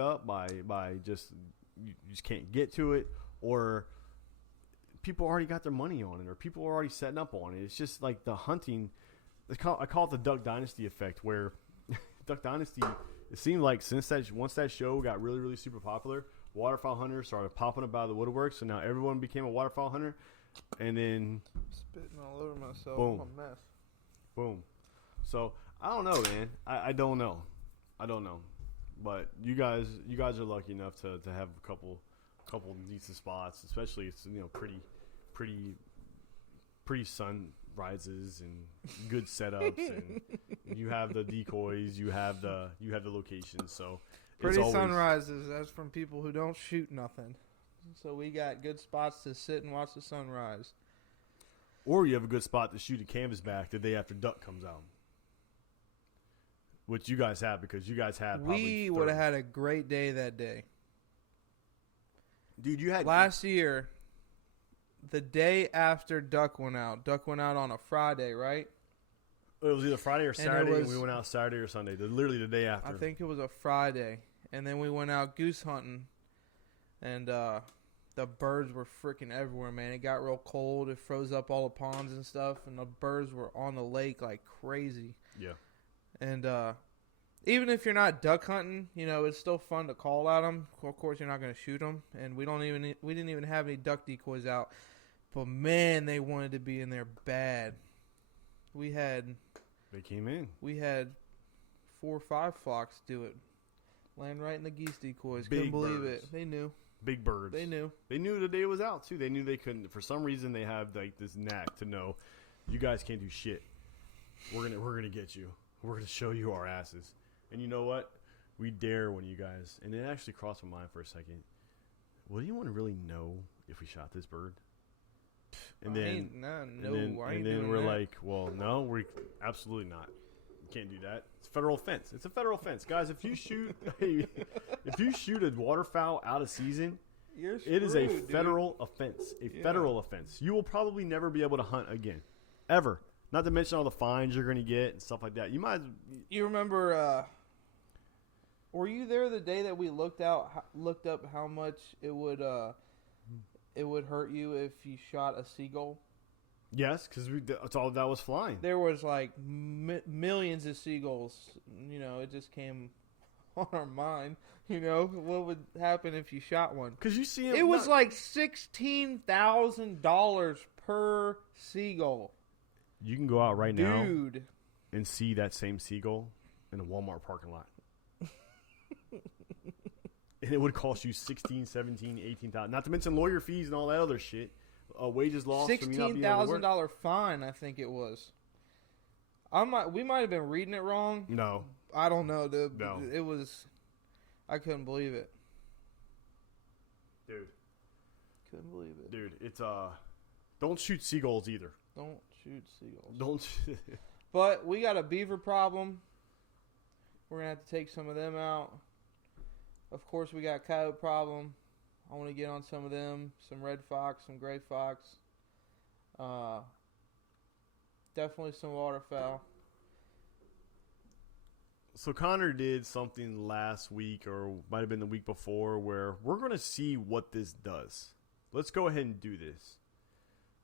up by just you just can't get to it, or people already got their money on it, or people are already setting up on it. It's just like the hunting. I call it the Duck Dynasty effect, where Duck Dynasty. It seemed like once that show got really, really super popular, waterfowl hunters started popping up out of the woodwork. So now everyone became a waterfowl hunter, and then spitting all over myself. Boom. I'm a mess. Boom. So I don't know, man. I don't know. But you guys are lucky enough to have a couple decent spots, especially it's pretty sunrises and good setups, and you have the decoys, you have the locations. So pretty sunrises. That's from people who don't shoot nothing. So we got good spots to sit and watch the sunrise. Or you have a good spot to shoot a canvas back the day after duck comes out. Which you guys have, because you guys had we would have had a great day that day. Dude, you had last year, the day after duck went out on a Friday, right? It was either Friday or Saturday, and we went out Saturday or Sunday. Literally the day after. I think it was a Friday. And then we went out goose hunting, and the birds were freaking everywhere, man. It got real cold. It froze up all the ponds and stuff, and the birds were on the lake like crazy. Yeah. And even if you're not duck hunting, you know, it's still fun to call at them. Of course, you're not going to shoot them, and we didn't even have any duck decoys out. But man, they wanted to be in there bad. They came in. We had 4 or 5 flocks do it. Land right in the geese decoys. Big Couldn't believe birds. it. They knew. Big birds. They knew. They knew the day was out too. They knew they couldn't. For some reason, they have like this knack to know, you guys can't do shit. We're gonna get you. We're gonna show you our asses. And you know what? We dare when you guys. And it actually crossed my mind for a second. Will anyone really know if we shot this bird? And then we're like, well, no, we absolutely not. Can't do that. It's a federal offense. It's a federal offense, guys. If you shoot, a waterfowl out of season, it is a federal offense. Federal offense. You will probably never be able to hunt again, ever. Not to mention all the fines you're going to get and stuff like that. You remember? Were you there the day that we looked up how much it would hurt you if you shot a seagull? Yes, because that's all that was flying. There was like millions of seagulls. You know, it just came on our mind. You know, what would happen if you shot one? Because you see, it was like $16,000 per seagull. You can go out right now, and see that same seagull in a Walmart parking lot. And it would cost you $16,000, $17,000, $18,000. Not to mention lawyer fees and all that other shit. Wages lost. $16,000 fine, I think it was. We might have been reading it wrong. No, I don't know, dude. No. It was. I couldn't believe it, dude. Couldn't believe it, dude. It's don't shoot seagulls either. Don't shoot seagulls. Don't. But we got a beaver problem. We're gonna have to take some of them out. Of course, we got coyote problem. I want to get on some of them. Some red fox, some gray fox. Definitely some waterfowl. So Connor did something last week, or might have been the week before, where we're going to see what this does. Let's go ahead and do this.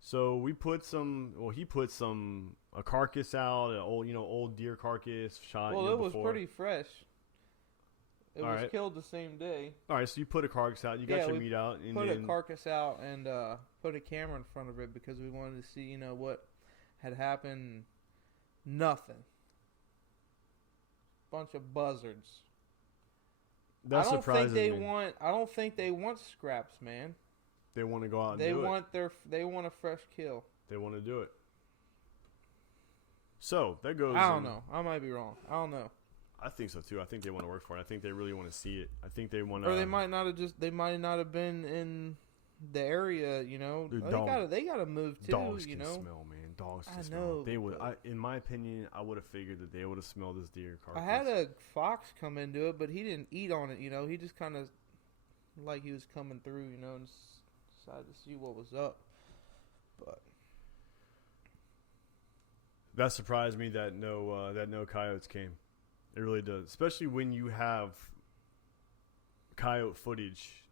So he put a carcass out, an old deer carcass shot. Well, it was pretty fresh. It was killed the same day. All right, so you put a carcass out. You got your meat out. And put a carcass out and put a camera in front of it because we wanted to see, what had happened. Nothing. Bunch of buzzards. That surprises me. I don't think they want scraps, man. They want to go out and do it. They want a fresh kill. They want to do it. So that goes. I don't know. I might be wrong. I don't know. I think so too. I think they want to work for it. I think they really want to see it. I think they want to. Or they might not have been in the area. Dude, they gotta move too. Dogs can smell, man. Dogs can smell. They would. In my opinion, I would have figured that they would have smelled this deer carcass. I had a fox come into it, but he didn't eat on it. He just kind of like he was coming through. And decided to see what was up. But that surprised me that no coyotes came. It really does, especially when you have coyote footage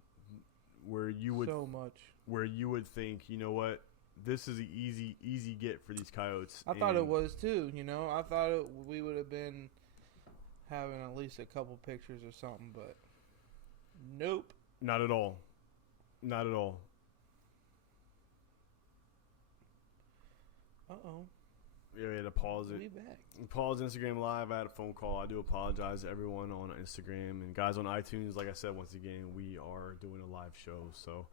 where you would so much. where you would think, you know what, this is an easy get for these coyotes. I thought it was too. You know, I thought we would have been having at least a couple pictures or something, but nope. Not at all. Not at all. Uh-oh. Yeah, we had to pause it. We back. Pause Instagram Live. I had a phone call. I do apologize to everyone on Instagram and guys on iTunes. Like I said, once again, we are doing a live show, so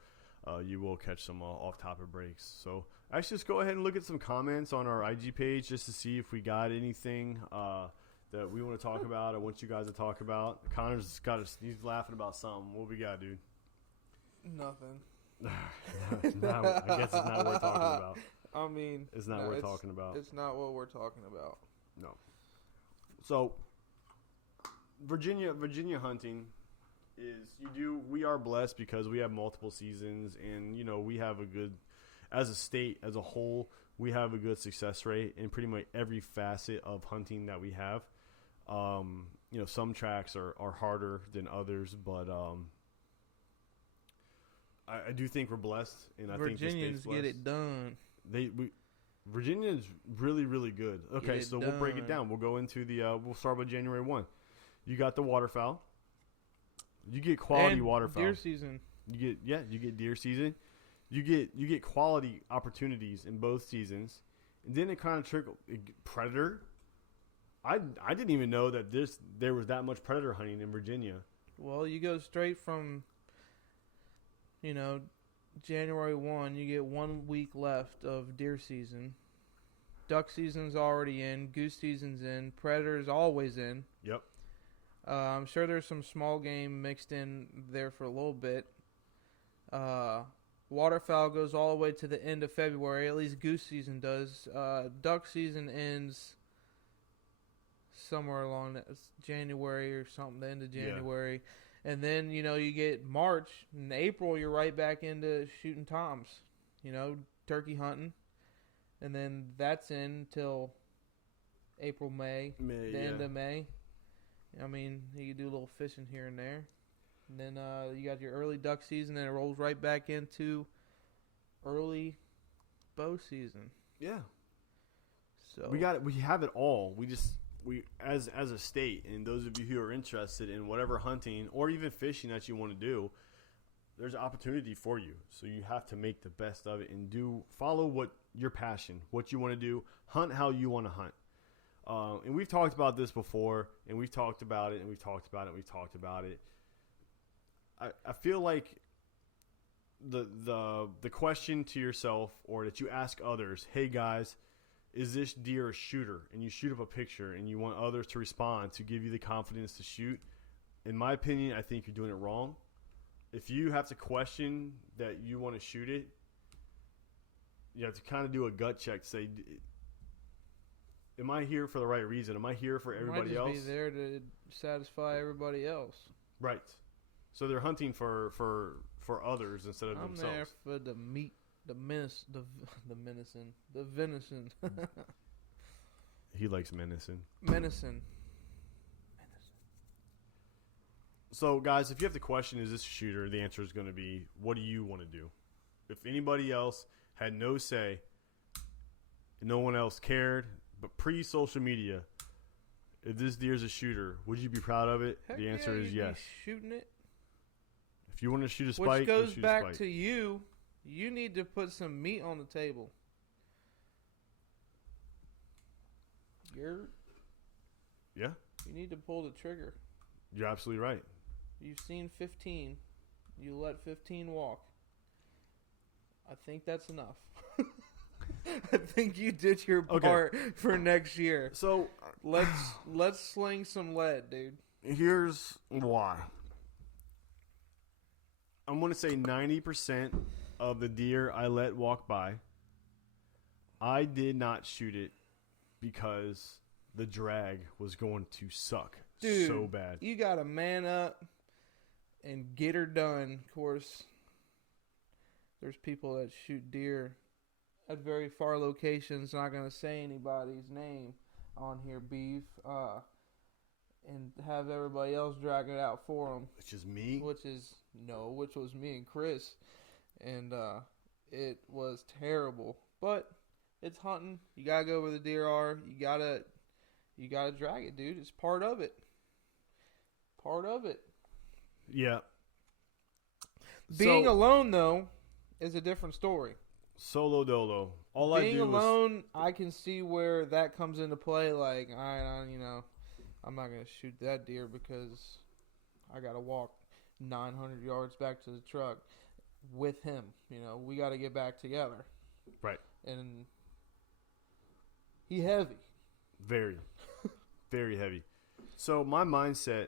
you will catch some off-topic breaks. So actually, just go ahead and look at some comments on our IG page just to see if we got anything that we want to talk about or want you guys to talk about. Connor's he's laughing about something. What we got, dude? Nothing. I guess it's not what we're talking about. I mean, It's not what we're talking about. It's not what we're talking about. No. So, Virginia hunting is we are blessed because we have multiple seasons, and you know we have a good, as a state as a whole, we have a good success rate in pretty much every facet of hunting that we have. You know, some tracks are harder than others, but I do think we're blessed, and I think the state's blessed. Virginians get it done. Virginia's really, really good. Okay, so we'll break it down. We'll go into we'll start with January 1. You got the waterfowl. You get quality and waterfowl. Deer season. You get deer season. You get quality opportunities in both seasons. And then it kind of trickle predator. I didn't even know that there was that much predator hunting in Virginia. Well, you go straight from, you know, January 1, you get 1 week left of deer season. Duck season's already in. Goose season's in. Predator's always in. Yep. I'm sure there's some small game mixed in there for a little bit. Waterfowl goes all the way to the end of February. At least goose season does. Duck season ends somewhere along January or something, the end of January. Yeah. And then, you know, you get March. In April, you're right back into shooting toms. You know, turkey hunting. And then that's in till April, May. The end of May. I mean, you can do a little fishing here and there. And then you got your early duck season, and it rolls right back into early bow season. Yeah. So we have it all. We as a state, and those of you who are interested in whatever hunting or even fishing that you want to do, there's opportunity for you. So you have to make the best of it and follow what your passion, what you want to do, hunt how you want to hunt. And we've talked about this before, and we've talked about it, and we've talked about it, and we've talked about it. I feel like the question to yourself, or that you ask others, hey guys, is this deer a shooter? And you shoot up a picture and you want others to respond to give you the confidence to shoot. In my opinion, I think you're doing it wrong. If you have to question that you want to shoot it, you have to kind of do a gut check to say, am I here for the right reason? Am I here for everybody else? Might just be there to satisfy everybody else. Right. So they're hunting for others instead of themselves. I'm there for the meat. The venison. He likes venison. Venison. So, guys, if you have the question, is this a shooter? The answer is going to be, what do you want to do? If anybody else had no say, and no one else cared, but pre-social media, if this deer's a shooter, would you be proud of it? Heck the answer is yes. Shooting it. If you want to shoot a spike, which goes shoot back a spike. to you. You need to put some meat on the table. Yeah. You need to pull the trigger. You're absolutely right. You've seen 15. You let 15 walk. I think that's enough. I think you did your part for next year. So let's sling some lead, dude. Here's why. I'm going to say 90% of the deer I let walk by, I did not shoot it because the drag was going to suck. Dude, so bad. You got to man up and get her done. Of course, there's people that shoot deer at very far locations. Not going to say anybody's name on here, beef. and have everybody else drag it out for them. It's just me. Which was me and Chris, and it was terrible. But it's hunting. You gotta go where the deer are. You gotta drag it, dude. It's part of it. Part of it. Yeah. Being alone though is a different story. Solo dolo. Being alone, I can see where that comes into play. Like, I'm not gonna shoot that deer because I gotta walk 900 yards back to the truck with him. We got to get back together. Right. And he heavy. Very, very heavy. So my mindset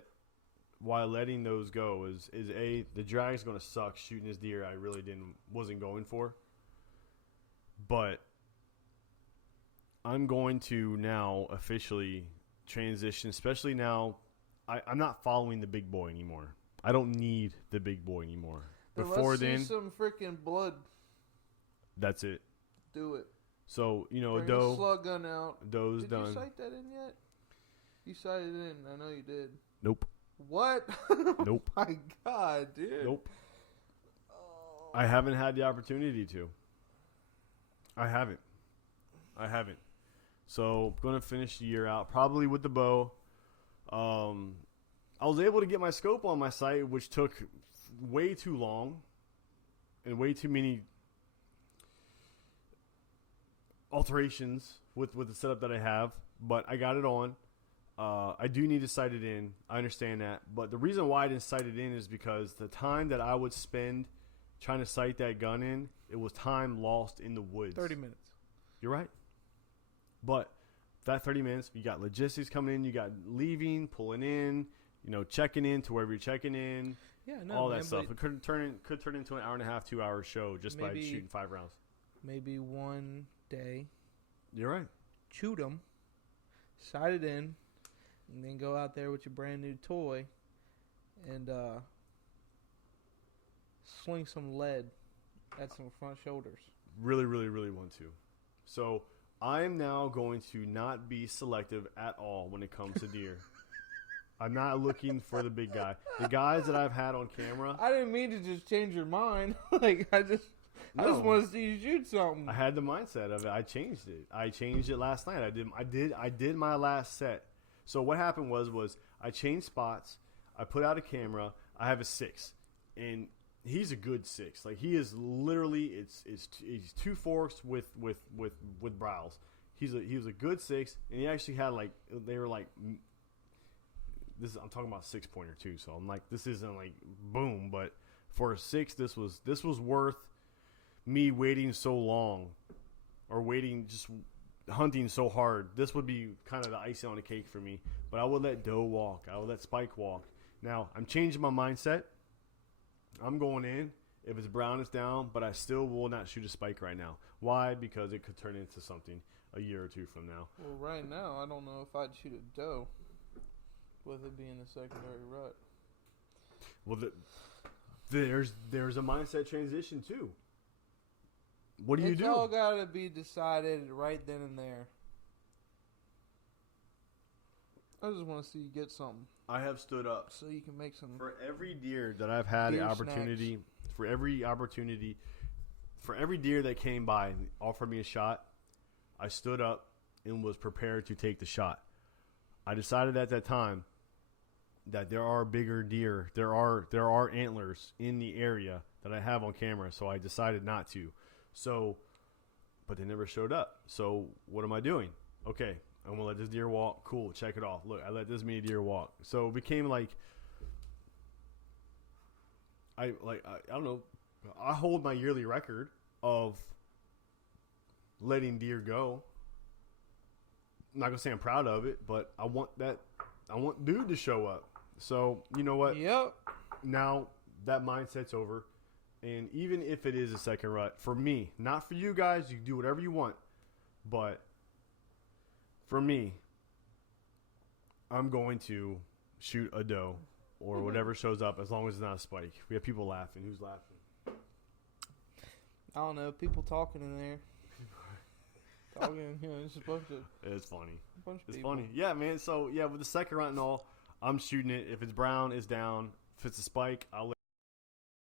while letting those go is the drag is going to suck shooting this deer I really wasn't going for. But I'm going to now officially transition, especially now I'm not following the big boy anymore. I don't need the big boy anymore. Let's see some freaking blood. That's it. Do it. So, Bring a doe. the slug gun out. Doe's done. Did you sight that in yet? You sighted it in. I know you did. Nope. What? Nope. Oh my God, dude. Nope. Oh. I haven't had the opportunity to. I haven't. So, I'm going to finish the year out probably with the bow. I was able to get my scope on my sight, which took way too long and way too many alterations with the setup that I have, but I got it on. I do need to sight it in. I understand that. But the reason why I didn't sight it in is because the time that I would spend trying to sight that gun in, it was time lost in the woods. 30 minutes. You're right. But that 30 minutes, you got logistics coming in, you got leaving, pulling in, checking in to wherever you're checking in. Yeah, no, all that stuff. It could turn into an hour and a half, 2 hour show just by shooting 5 rounds. Maybe one day. You're right. Shoot them, sight it in, and then go out there with your brand new toy and swing some lead at some front shoulders. Really, really, really want to. So I am now going to not be selective at all when it comes to deer. I'm not looking for the big guy. The guys that I've had on camera. I didn't mean to just change your mind. I just want to see you shoot something. I had the mindset of it. I changed it. I changed it last night. I did my last set. So what happened was I changed spots. I put out a camera. I have a 6, and he's a good 6. Like, he is literally he's 2 forks with brows. He was a good 6, and he actually had they were like. I'm talking about 6-pointer too, so I'm like, this isn't like boom, but for a 6, this was worth me waiting so long, or just hunting so hard. This would be kind of the icing on the cake for me. But I would let doe walk. I would let spike walk. Now I'm changing my mindset. I'm going in. If it's brown, it's down, but I still will not shoot a spike right now. Why? Because it could turn into something a year or two from now. Well, right now, I don't know if I'd shoot a doe. With it being a secondary rut. Well, there's a mindset transition too. What do you do? It's all got to be decided right then and there. I just want to see you get something. I have stood up. So you can make some. For every deer that I've had the opportunity, for every deer that came by and offered me a shot, I stood up and was prepared to take the shot. I decided at that time that there are bigger deer, there are antlers in the area that I have on camera, so I decided not to. So, but they never showed up. So what am I doing? Okay, I'm gonna let this deer walk. Cool, check it off. Look, I let this many deer walk. So it became like I don't know. I hold my yearly record of letting deer go. I'm not gonna say I'm proud of it, but I want dude to show up. So you know what? Yep. Now that mindset's over, and even if it is a second rut for me, not for you guys, you can do whatever you want, but for me, I'm going to shoot a doe or whatever shows up, as long as it's not a spike. We have people laughing. Who's laughing? I don't know. People talking in there. Talking, it's a bunch of. It's funny. A bunch of it's people. funny. Yeah, man. So yeah, with the second rut and all, I'm shooting it. If it's brown, it's down. If it's a spike, I'll